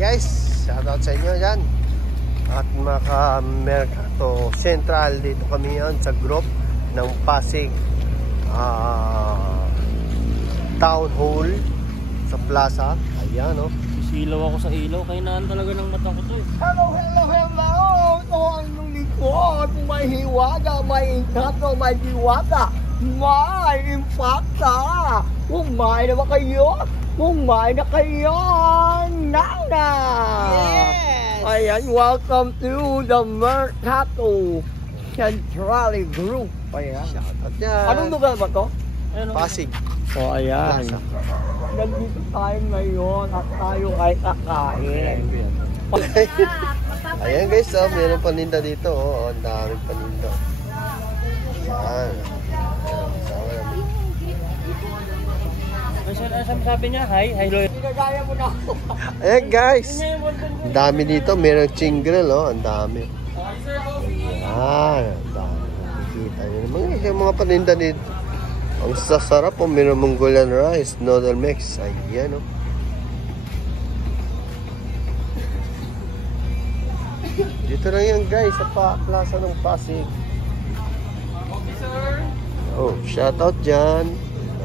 Guys, shoutout sa inyo dyan. At Mercato Central, dito kami yan sa group ng Pasig Town Hall sa plaza. Ayan o. Sisilaw ako sa ilaw, kainaan talaga ng mata ko to eh. Hello! Ito ang inyong likod. May hiwaga, may inkato, may diwata, may impacta. Kumain na ba kayo? Kumain na kayo! Nana! Yes! Ayan, welcome to the Mercato Central Group. Ayan. Shoutout yan. Anong lugar ba to? Pasig. O, ayan. Plaza. Nandito tayo ngayon at tayo ay kakain. Ayan guys, meron paninda dito. Ang daming paninda. Ayan. Sabi niya, hi Lloyd. Pinagaya mo na ako. Ayan guys, ang dami dito. Meron chingrel, ang dami. Ayan, ang dami. Nakikita nyo naman yung mga paninda dito. Ang sasarap po, meron Mongolian rice, noodle mix. Ayan Dito lang yan guys, sa plaza ng Pasig. Oh, shoutout dyan.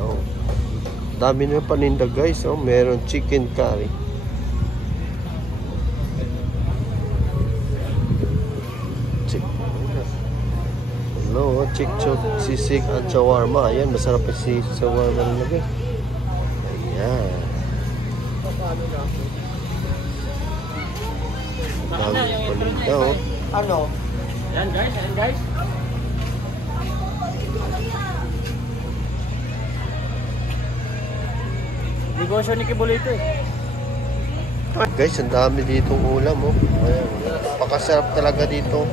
Oh. Dami na paninda guys, meron chicken curry. Chick-chok, sisig at shawarma. Ayan, masarap pa si shawarma nila guys. Ayan. Dami paninda Ano? Ayan guys. Negosyo ni Kibolito eh. Guys, ang dami ditong ulam Ayan, pakasarap talaga dito.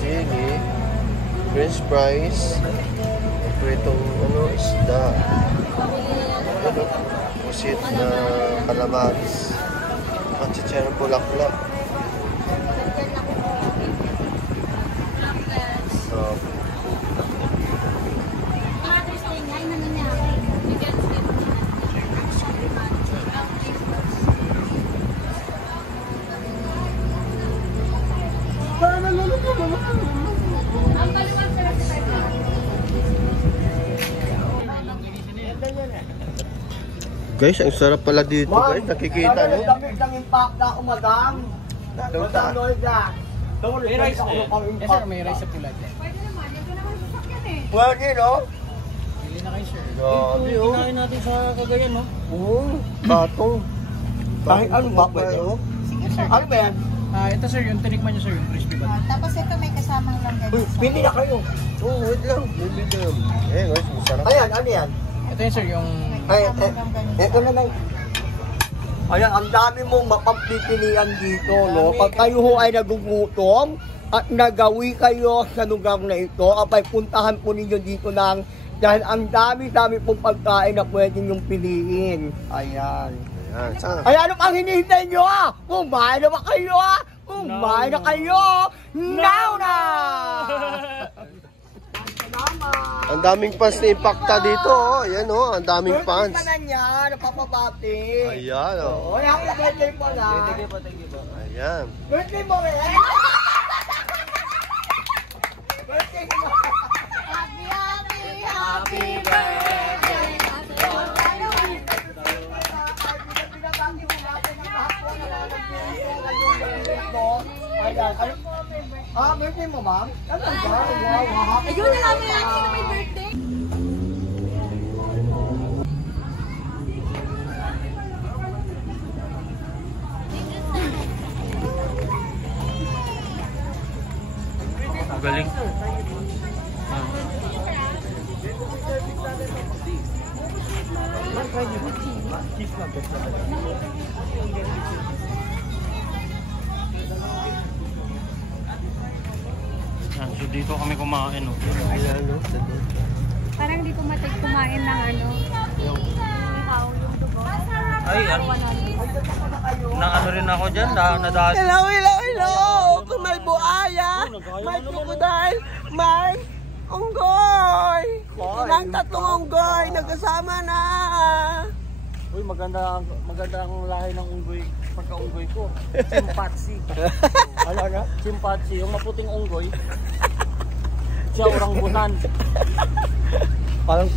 Sili, french fries, pritong isda, pusit na calamaris, at chicharong bulaklak. Guys, ang sarap pala dito guys, nakikita nyo. Damit ng impact na ako, madam. Madam Loida. May rice na yan. Yes sir, may rice sa pula dyan. Pwede naman, ito naman sasakyan eh. Pwede, no? Pili na kayo sir. Grabe Kinain natin sa Cagayan no? Batong. Kahit ano ba pwede? Sige sir. Ano ba yan? Ito sir, yung tinikman niyo sir, yung crispy ba? Tapos ito may kasamang langgan. Pili na kayo. Wait lang. Eh guys, masarap. Ayan, ano yan? Ito yun sir, yung... Ito na lang. Ayan, ang dami mong mapagpipilian dito, no? Pag kayo ho ay nagugutom at nagawi kayo sa lugar na ito, apay puntahan po ninyo dito lang dahil ang dami-dami pong pagkain na pwede nyong piliin. Ayan. Ayan, ano pang hinihintay nyo Kumain na ba kayo Kumain na kayo! Now na! Ang daming fans ni Impacta dito, Ayan ang daming fans. Birthday pa na niya, napapabati. Ayan Ayan, birthday pa na. Thank you po. Ayan. Birthday mo rin. Birthday mo. Happy birthday! Birthday mo, ma'am? Ano ba? Ayun na namin yan, sino may birthday? Galing. So dito kami kumain Parang di ko matig kumain ng yung Ay, na rin ako dyan, nadahas. Hello! Kung may buaya, may crocodile, may unggoy! Ilang tatlong unggoy, nagkasama na! Uy, maganda ang lahi ng unggoy. Pagka-unggoy ko. Chimpatsi. Ano na? Chimpatsi, yung maputing unggoy. Siya orangbutan. Parang